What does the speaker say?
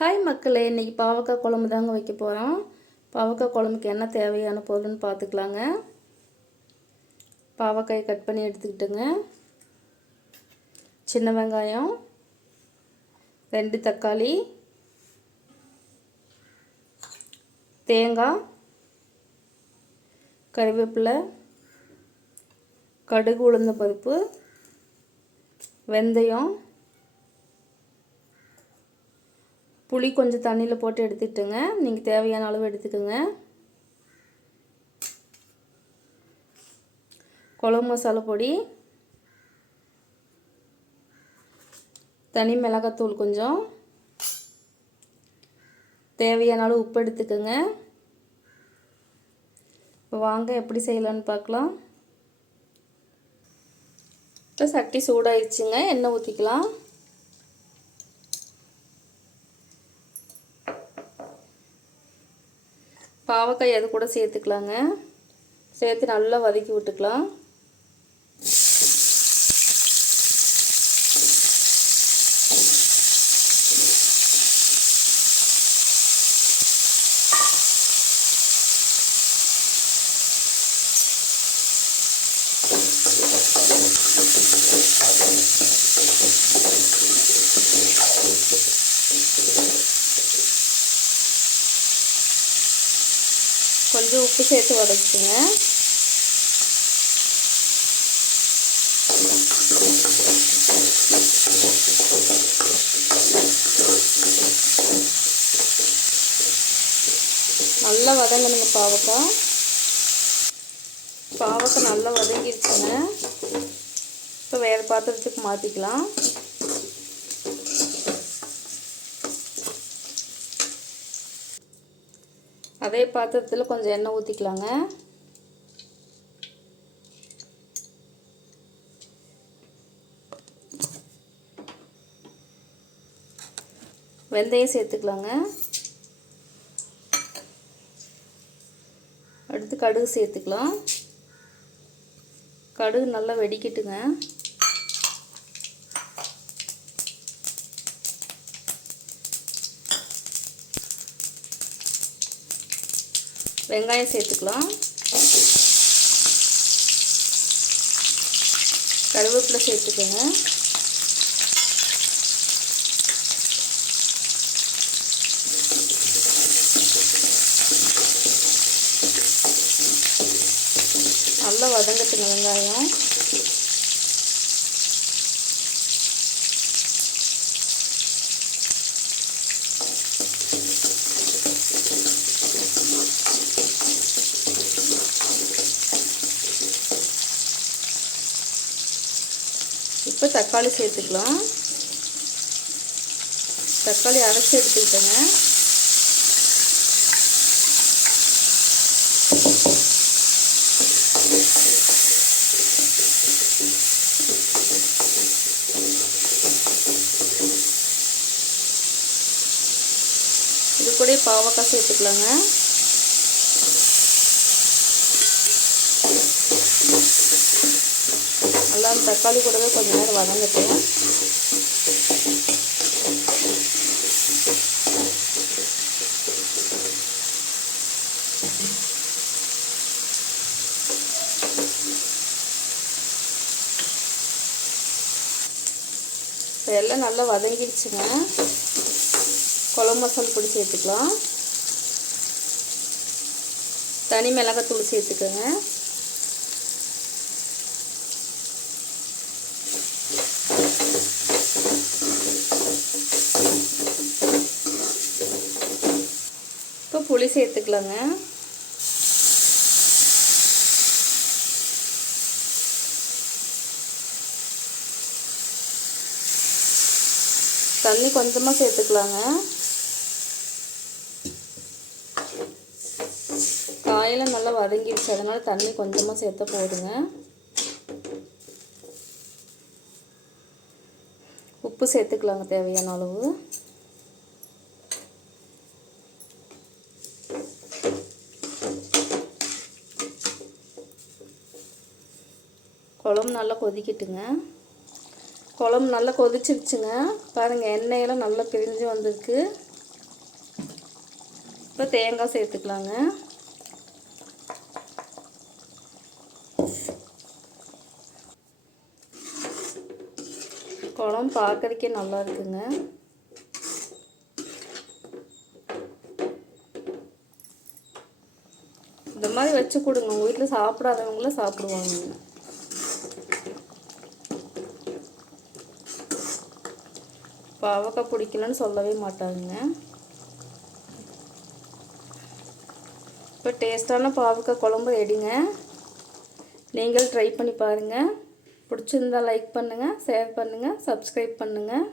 Hi மக்களே. இன்றைக்கி பாவக்காய் குழம்பு தாங்க வைக்க போகிறோம் பாவக்காய் குழம்புக்கு என்ன தேவையான பொருள்னு பார்த்துக்கலாங்க பாவக்காயை கட் பண்ணி எடுத்துக்கிட்டுங்க. சின்ன வெங்காயம் ரெண்டு தக்காளி தேங்காய் கருவேப்பிலை கடுகு உளுந்த பருப்பு வெந்தயம் புளி கொஞ்சம் தண்ணியில் போட்டு எடுத்துட்டுங்க. நீங்கள் தேவையான அளவு எடுத்துக்கோங்க. குழம்பு மசாலா பொடி. தனி மிளகாத்தூள் கொஞ்சம். தேவையான அளவு உப்பு எடுத்துக்கோங்க. இப்போ வாங்க எப்படி செய்யலான்னு பார்க்கலாம். இப்போ சட்டி சூடாயிடுச்சுங்க எண்ணெய் ஊற்றிக்கலாம் பாவக்காய் அது கூட சேர்த்துக்கலாங்க. சேர்த்து நல்லா வதக்கி விட்டுக்கலாம். கொஞ்சம் உப்பு சேர்த்து வதக்குங்க. நல்லா வதங்கணுங்க பாவக்காய். பாவக்காய் நல்லா வதங்கிடுச்சுங்க இப்போ வேறு பாத்திரத்துக்கு மாற்றிக்கலாம் அதே பாத்திரத்தில் கொஞ்சம் எண்ணெய் ஊற்றிக்கலாங்க வெந்தயம் சேர்த்துக்கலாங்க. அடுத்து கடுகு சேர்த்துக்கலாம். கடுகு நல்லா வெடிக்கட்டுங்க. வெங்காயம் சேர்த்துக்கலாம். கருவேப்பிலை சேர்த்துக்கோங்க. நல்லா வதங்கட்டுங்க வெங்காயம். இப்போ தக்காளி சேர்த்துக்கலாம். தக்காளி அரைச்சி எடுத்துக்கிட்டேங்க. இது கூட பாவக்காய் சேர்த்துக்கலாங்க. நல்லா தக்காளி கூடவே கொஞ்ச நேரம் வதங்கட்டும். இப்போ எல்லாம் நல்லா வதங்கிடுச்சுங்க. குழம்பு மசாலா பொடி சேர்த்துக்கலாம். தனி மிளகாத்தூள் சேர்த்துக்கோங்க இப்போ புளி சேர்த்துக்கலாங்க. தண்ணி கொஞ்சமாக சேர்த்துக்கலாங்க. காயில் நல்லா வதங்கிடுச்சு. அதனால் தண்ணி கொஞ்சமாக சேர்த்த போதுங்க. உப்பு சேர்த்துக்கலாங்க தேவையான அளவு. குழம்பு நல்லா கொதிக்கட்டுங்க. குழம்பு நல்லா கொதிச்சிருச்சுங்க. பாருங்கள் எண்ணெயெல்லாம் நல்லா பிரிஞ்சு வந்திருக்கு. இப்போ தேங்காய் சேர்த்துக்கலாங்க. குழம்பு பார்க்கறதுக்கே நல்லா இருக்குங்க. இந்த மாதிரி வச்சு கொடுங்க. உங்கள் வீட்டில் சாப்பிடாதவங்களும் சாப்பிடுவாங்க. பாவக்காய் பிடிக்கலன்னு சொல்லவே மாட்டாங்க. இப்போ டேஸ்டான பாவக்காய் குழம்பு ரெடிங்க. நீங்கள் ட்ரை பண்ணி பாருங்கள் பிடிச்சிருந்தா லைக் பண்ணுங்கள் ஷேர் பண்ணுங்கள் சப்ஸ்கிரைப் பண்ணுங்கள்